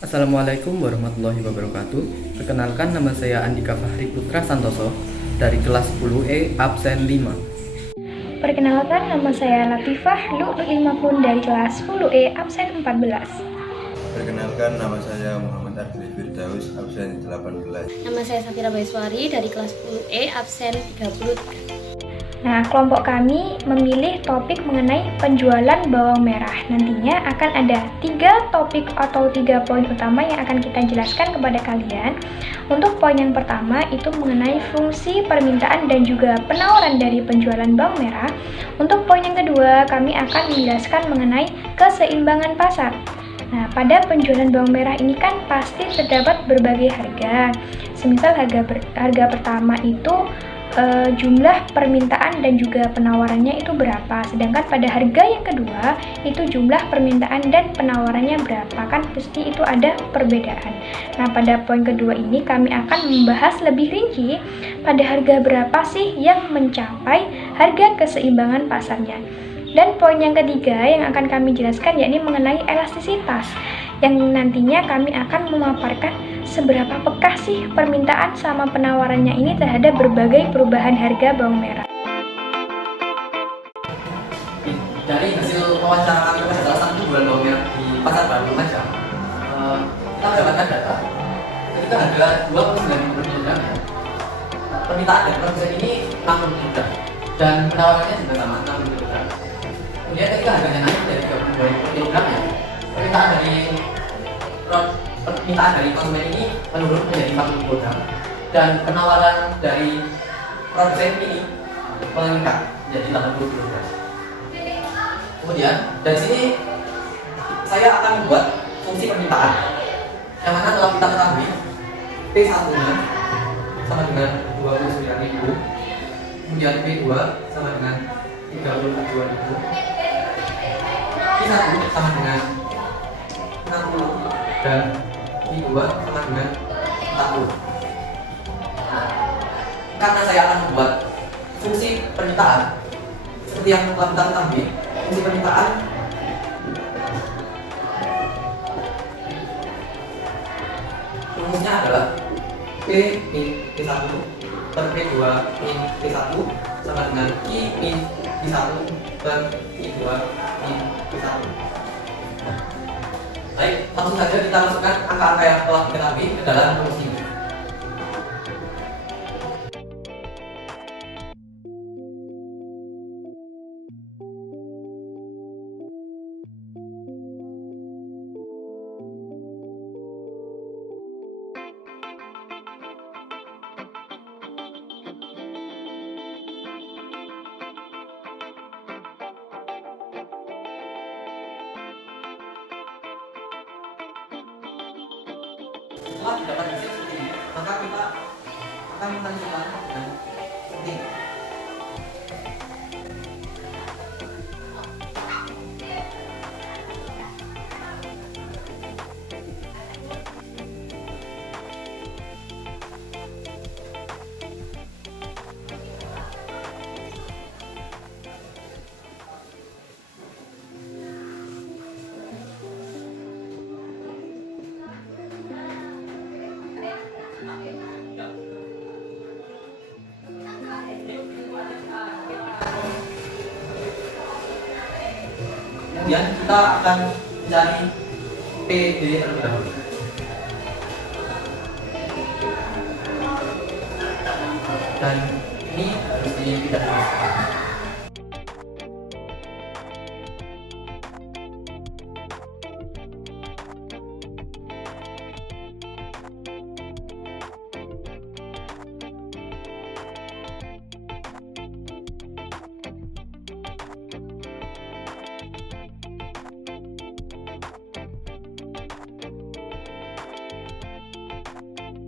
Assalamualaikum warahmatullahi wabarakatuh. Perkenalkan, nama saya Andika Fahri Putra Santoso dari kelas 10E absen 5. Perkenalkan, nama saya Latifah Lu'lu Ilmapun dari kelas 10E absen 14. Perkenalkan, nama saya Muhammad Ardi Firdaus absen 18. Nama saya Safira Baiswari dari kelas 10E absen 33. Nah, kelompok kami memilih topik mengenai penjualan bawang merah. Nantinya akan ada 3 topik atau 3 poin utama yang akan kita jelaskan kepada kalian. Untuk poin yang pertama itu mengenai fungsi permintaan dan juga penawaran dari penjualan bawang merah. Untuk poin yang kedua, kami akan menjelaskan mengenai keseimbangan pasar. Nah, pada penjualan bawang merah ini kan pasti terdapat berbagai harga. Semisal harga pertama itu jumlah permintaan dan juga penawarannya itu berapa, sedangkan pada harga yang kedua itu jumlah permintaan dan penawarannya berapa, kan pasti itu ada perbedaan. Nah, pada poin kedua ini kami akan membahas lebih rinci pada harga berapa sih yang mencapai harga keseimbangan pasarnya. Dan poin yang ketiga yang akan kami jelaskan yakni mengenai elastisitas, yang nantinya kami akan memaparkan seberapa peka sih permintaan sama penawarannya ini terhadap berbagai perubahan harga bawang merah. Dari hasil wawancara kami pada salah satu bulan bawang merah di Pasar Baru Lumajang, kita mendapatkan data ketika harga 29.000 per kilogram ya, permintaan dan produsen ini 60 kg dan penawarannya juga sama 60 kg. Kemudian ketika harganya naik dari 32.000 per kilogram ya, permintaan dari konsumen ini menurun menjadi 40 kg dan penawaran dari produsen ini meningkat menjadi 80 kg. Kemudian dari sini saya akan membuat fungsi permintaan yang mana telah kita ketahui P1 nya sama dengan 29.000, kemudian P2 sama dengan 32.000, P1 sama dengan 60 dan P2 sama dengan 40. Nah, karena saya akan membuat fungsi permintaan seperti yang telah kita ketahui, fungsi permintaan rumusnya adalah P min P1 per P2 min P1 sama dengan I min P1 per I2 min P1. Baik, langsung saja kita masukkan angka-angka yang telah diketahui ke dalam rumus ini. Setelah didapat hasil seperti ini, maka kita akan menentukan dengan seperti ini. Kemudian kita akan mencari PD terlebih dahulu. Dan ini harus dipindahkan.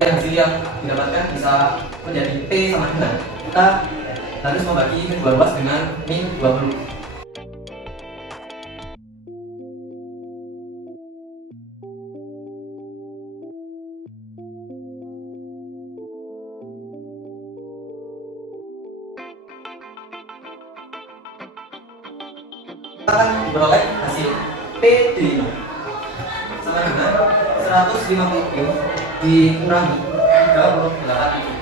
Hasil yang didapatkan bisa menjadi P sama dengan kita harus membagi kedua ruas dengan min 20. Kita akan memperoleh hasil PD sama dengan 150 Q dikurangi 38 ini.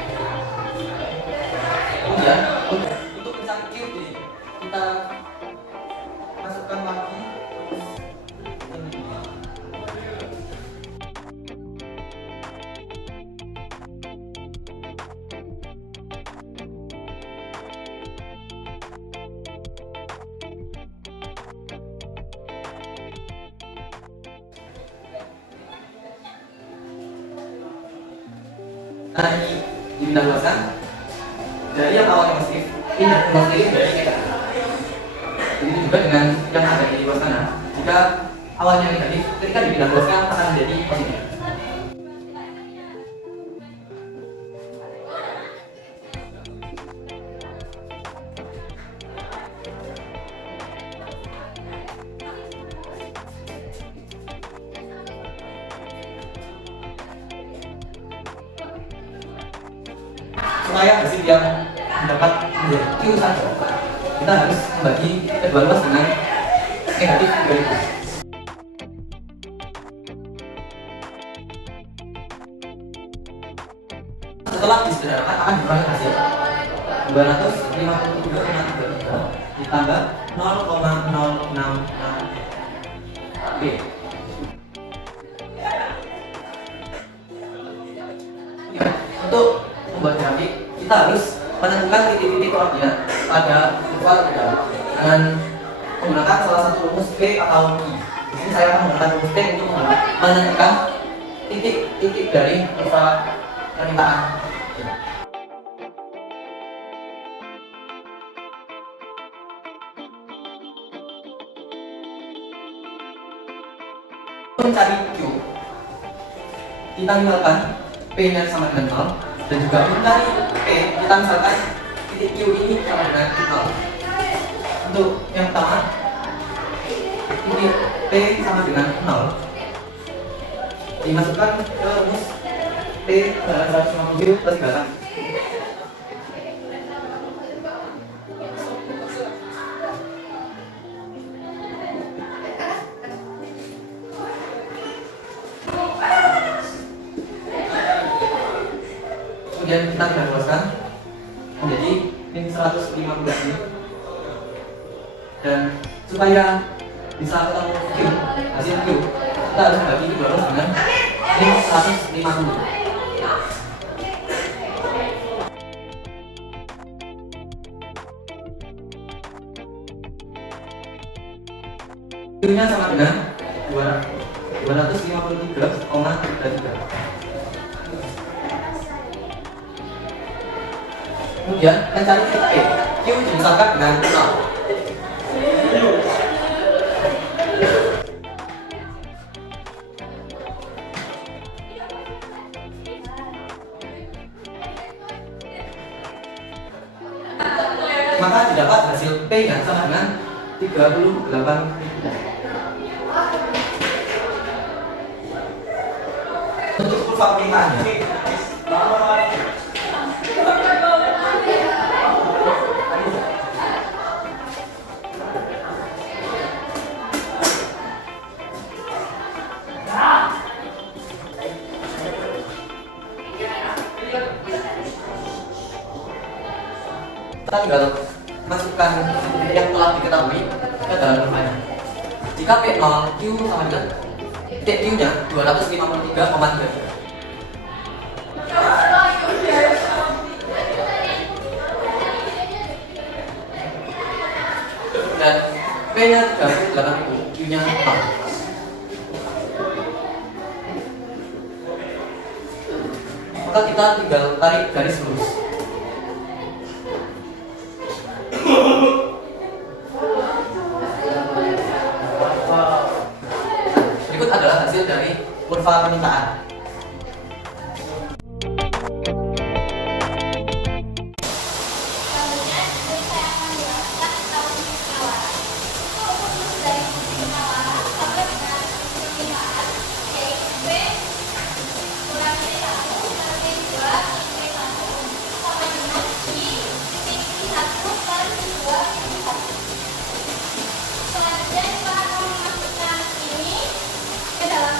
Kemudian untuk mencari Q ini kita masukkan lagi ini. Nah ini dipindahkan dari yang awalnya positif pindah ke positif dari negatif. Begitu juga dengan yang ada di luar sana. Jika awalnya negatif, ketika dipindahkan akan menjadi positif. Supaya hasil yang dapat menjadi Q saja, kita harus membagi kedua luas dengan negatif 2000. Setelah disederhanakan akan dikurangi hasil 253,33 ditambah 0,066 B. Untuk membuat grafik, kita harus menentukan titik-titik koordinat pada kurva terdalam dengan menggunakan salah satu rumus P atau I. Di sini saya akan menggunakan rumus P untuk menentukan titik-titik dari kurva permintaan. Untuk mencari Q, kita misalkan P-nya sama dengan 0, dan juga mencari P, kita misalkan titik Q ini sama dengan 0. Untuk yang pertama, titik P sama dengan 0 dimasukkan ke rumus P adalah 150 plus 3 kali. Kemudian kita tidak luaskan menjadi min 150 ini, dan supaya bisa ketemu Q, hasil Q, kita harus bagi kedua ruas dengan min 150. Q-nya sama dengan 253,33. Kemudian mencari titik P, Q dimisalkan dengan 0. Maka didapat hasil P yang sama dengan 38.000. Untuk kurva permintaannya, kita tinggal masukkan yang telah diketahui ke dalam kurvanya. Jika P0 Q sama dengan titik Q nya 253,33, dan P nya 38.000, Q nya 0. Maka kita tinggal tarik garis lurus. Berikut adalah hasil dari kurva permintaan. Selanjutnya kita akan memasukkan ini ke dalam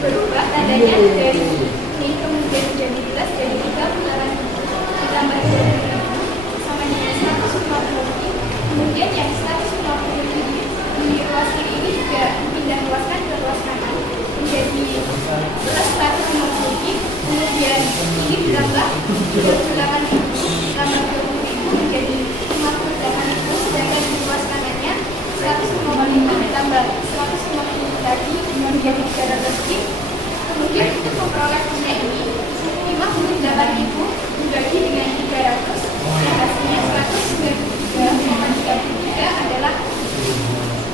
berubah tandanya dari ini kemudian menjadi jelas jadi 3 putaran ditambah 20 sama dengan 150. Kemudian yang 150 di ruas kiri ini juga pindah ruaskan ke ruas kanan menjadi plus 150. Kemudian ini ditambah 38.000 tambah 20.000 menjadi 58.000, sedangkan di ruas kanannya 150 ditambah 150 lagi menjadi 300. Kemudian untuk memperoleh punya ini 58.000 dibagi dengan 300 yang hasilnya 193,33 adalah.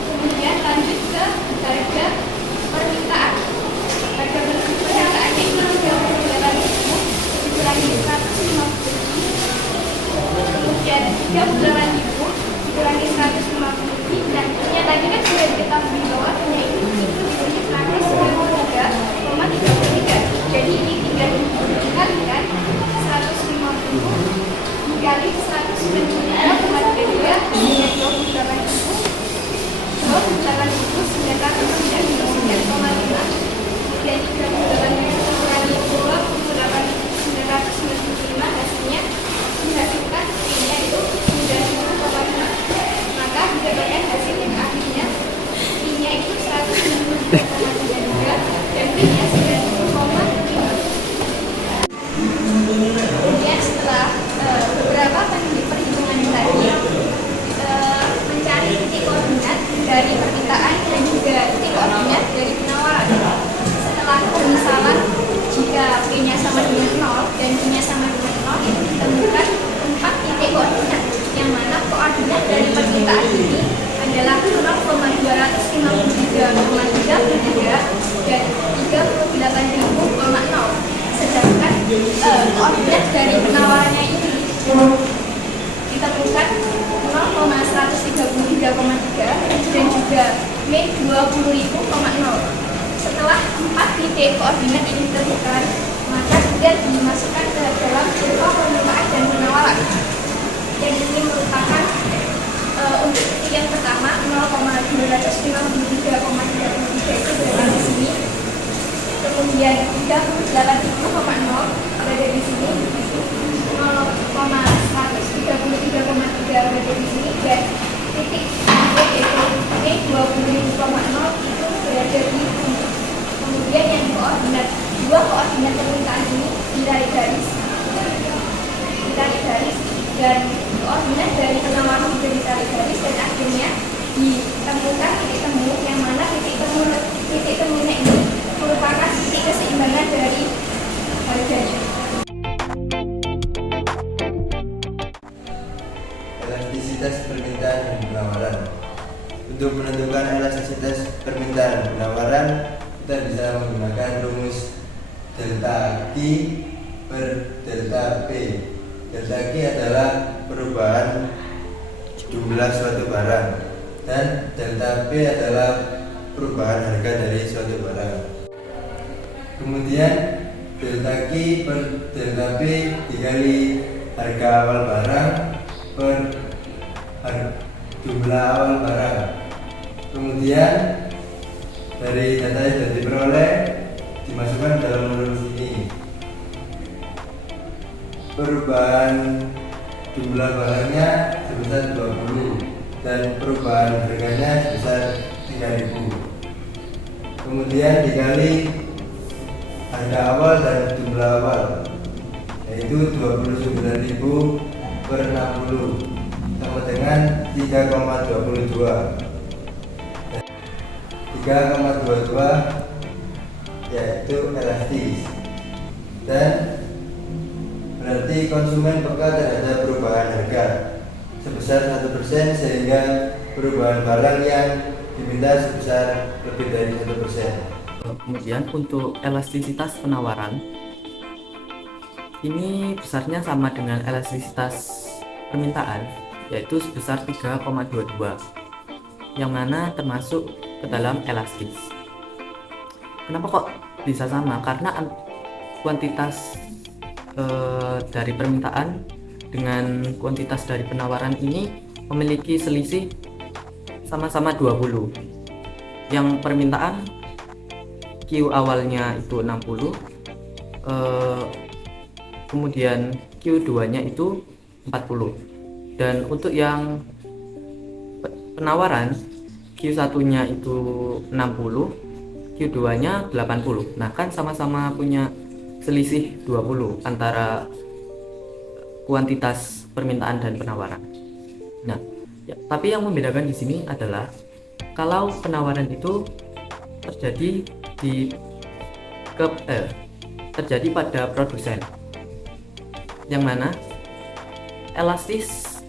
Kemudian lanjut ke harga permintaan. Harga permintaan ini 38.000 dikurangi 150. Kemudian 38.000 dikurangi 150, dan punya tadi kan sudah diketahui bahwa punya itu diberi 193,33. Jadi ini tinggal dikalikan 150 dikali 193,33 dengan 28.905. Kemudian 38.000 dikurangi 28.995, hasilnya dihasilkan ini itu 90,5. Maka didapatkan hasil yang akhirnya I-nya itu 193,33 dan B-nya 90,5. Kemudian setelah beberapa perhitungan tadi mencari titik koordinat dari permintaan dan juga titik koordinat dari penawaran. Setelah pemisalan jika P-nya sama dengan 0 dan Q-nya sama dengan 0, itu ditemukan 4 titik koordinat, yang mana koordinat dari permintaan ini adalah 0,253,33 dan 38.000,0. Sedangkan koordinat dari penawarannya ini ditemukan 0,133,3 dan juga M20.000,0. Setelah 4 titik koordinat ini ditemukan, maka kemudian dimasukkan ke dalam berupa permintaan dan penawaran. Yang ini merupakan untuk titik yang pertama 0,253,33 itu berada di sini. Kemudian 38.000,0 berada di sini, 0,133,3 berada di sini, dan titik yaitu P20.0 itu berada di sini. Kemudian yang koordinat, dua koordinat permintaan ini ditarik garis, dan koordinat dari penawaran juga ditarik garis, dan akhirnya ditemukan titik temu, yang mana titik temunya ini merupakan titik keseimbangan dari harganya. Elastisitas permintaan dan penawaran. Untuk menentukan elastisitas permintaan dan penawaran, kita bisa menggunakan rumus delta Q per delta P. Delta Q adalah perubahan jumlah suatu barang, dan delta P adalah perubahan harga dari suatu barang. Kemudian delta Q per delta P dikali harga awal barang per jumlah awal barang. Kemudian dari data yang sudah diperoleh dimasukkan dalam rumus ini. Perubahan jumlah barangnya sebesar 20 dan perubahan harganya sebesar 3.000. Kemudian dikali harga awal dan jumlah awal, yaitu 29.000 per 60 sama dengan 3,22. 3,22 yaitu elastis, dan berarti konsumen peka terhadap perubahan harga sebesar 1%, sehingga perubahan barang yang diminta sebesar lebih dari 1%. Kemudian untuk elastisitas penawaran ini besarnya sama dengan elastisitas permintaan, yaitu sebesar 3,22, yang mana termasuk ke dalam elastis. Kenapa kok bisa sama? Karena kuantitas dari permintaan dengan kuantitas dari penawaran ini memiliki selisih sama-sama 20. Yang permintaan Q awalnya itu 60, kemudian Q2 nya itu 40. Dan untuk yang penawaran, Q1 nya itu 60, Q2 nya 80. Nah kan sama-sama punya selisih 20 antara kuantitas permintaan dan penawaran. Nah ya, tapi yang membedakan di sini adalah kalau penawaran itu terjadi pada produsen, yang mana elastis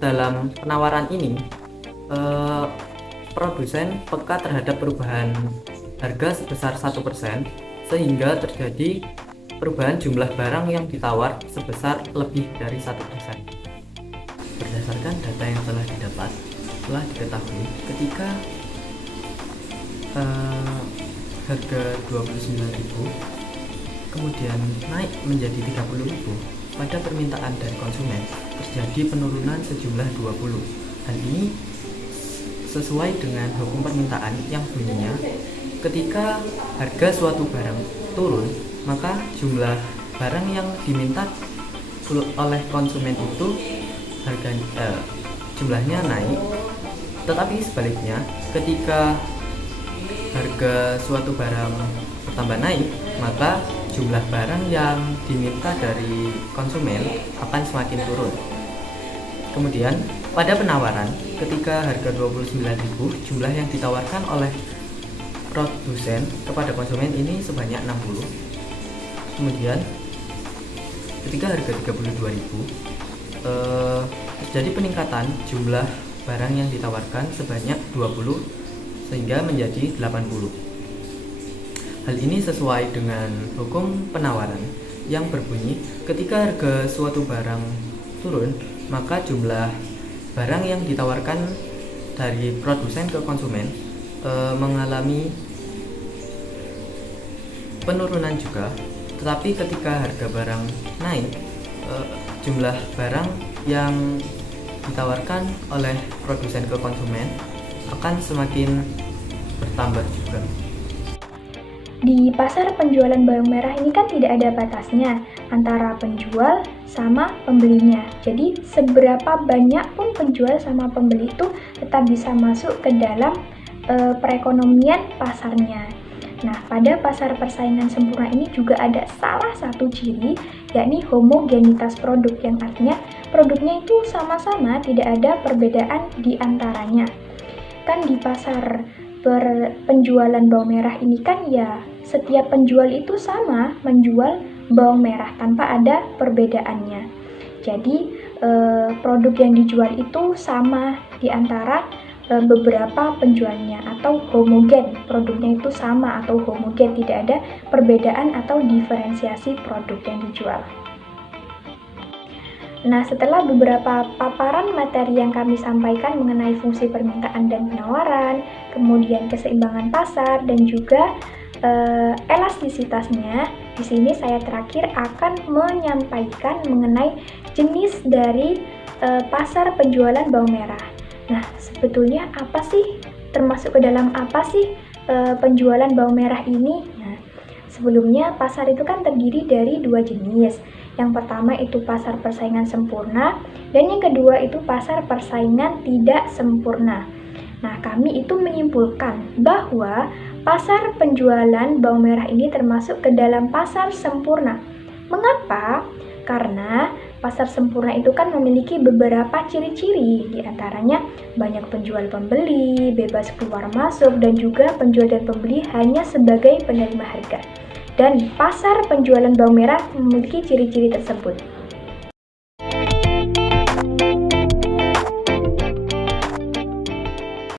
dalam penawaran ini, produsen peka terhadap perubahan harga sebesar 1%, sehingga terjadi perubahan jumlah barang yang ditawar sebesar lebih dari 1%. Berdasarkan data yang telah didapat, telah diketahui ketika harga 29.000 kemudian naik menjadi 30.000, pada permintaan dari konsumen terjadi penurunan sejumlah 20. Hal ini sesuai dengan hukum permintaan yang bunyinya ketika harga suatu barang turun, maka jumlah barang yang diminta oleh konsumen itu jumlahnya naik. Tetapi sebaliknya, ketika harga suatu barang bertambah naik, maka jumlah barang yang diminta dari konsumen akan semakin turun. Kemudian pada penawaran, ketika harga 29.000, jumlah yang ditawarkan oleh produsen kepada konsumen ini sebanyak 60. Kemudian ketika harga 32.000, terjadi peningkatan jumlah barang yang ditawarkan sebanyak 20 sehingga menjadi 80. Hal ini sesuai dengan hukum penawaran yang berbunyi ketika harga suatu barang turun, maka jumlah barang yang ditawarkan dari produsen ke konsumen mengalami penurunan juga. Tetapi ketika harga barang naik, jumlah barang yang ditawarkan oleh produsen ke konsumen akan semakin bertambah juga. Di pasar penjualan bawang merah ini kan tidak ada batasnya antara penjual sama pembelinya. Jadi seberapa banyak pun penjual sama pembeli itu tetap bisa masuk ke dalam perekonomian pasarnya. Nah, pada pasar persaingan sempurna ini juga ada salah satu ciri, yakni homogenitas produk, yang artinya produknya itu sama-sama, tidak ada perbedaan di antaranya. Kan di pasar penjualan bawang merah ini kan ya setiap penjual itu sama menjual bawang merah tanpa ada perbedaannya. Jadi produk yang dijual itu sama di antara beberapa penjualnya, atau homogen, produknya itu sama atau homogen, tidak ada perbedaan atau diferensiasi produk yang dijual. Nah, setelah beberapa paparan materi yang kami sampaikan mengenai fungsi permintaan dan penawaran, kemudian keseimbangan pasar dan juga elastisitasnya, di sini saya terakhir akan menyampaikan mengenai jenis dari pasar penjualan bawang merah. Nah, sebetulnya apa sih, termasuk ke dalam apa sih penjualan bawang merah ini? Nah, sebelumnya pasar itu kan terdiri dari dua jenis. Yang pertama itu pasar persaingan sempurna, dan yang kedua itu pasar persaingan tidak sempurna. Nah, kami itu menyimpulkan bahwa pasar penjualan bawang merah ini termasuk ke dalam pasar sempurna. Mengapa? Karena pasar sempurna itu kan memiliki beberapa ciri-ciri, diantaranya banyak penjual pembeli, bebas keluar masuk, dan juga penjual dan pembeli hanya sebagai penerima harga. Dan pasar penjualan bawang merah memiliki ciri-ciri tersebut.